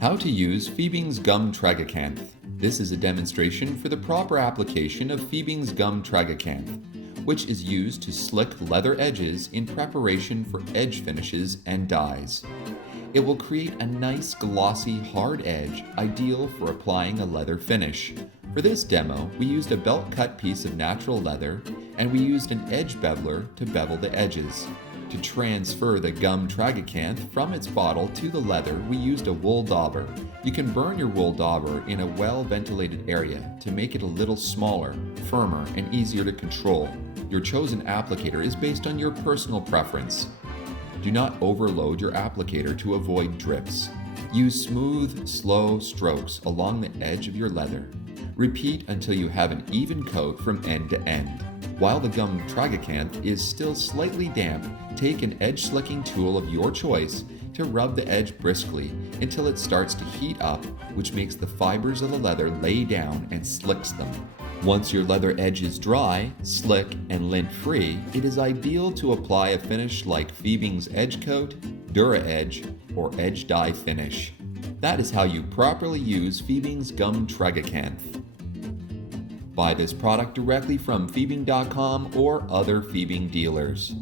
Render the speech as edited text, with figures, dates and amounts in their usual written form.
How to use Fiebing's gum Tragacanth. This is a demonstration for the proper application of Fiebing's gum Tragacanth, which is used to slick leather edges in preparation for edge finishes and dyes. It will create a nice glossy hard edge ideal for applying a leather finish. For this demo, we used a belt cut piece of natural leather and we used an edge beveler to bevel the edges. To transfer the gum Tragacanth from its bottle to the leather, we used a wool dauber. You can burn your wool dauber in a well-ventilated area to make it a little smaller, firmer, and easier to control. Your chosen applicator is based on your personal preference. Do not overload your applicator to avoid drips. Use smooth, slow strokes along the edge of your leather. Repeat until you have an even coat from end to end. While the gum Tragacanth is still slightly damp, take an edge slicking tool of your choice to rub the edge briskly until it starts to heat up, which makes the fibers of the leather lay down and slicks them. Once your leather edge is dry, slick, and lint-free, it is ideal to apply a finish like Fiebing's Edge Coat, Dura Edge, or Edge Dye finish. That is how you properly use Fiebing's gum Tragacanth. Buy this product directly from Fiebing.com or other Fiebing dealers.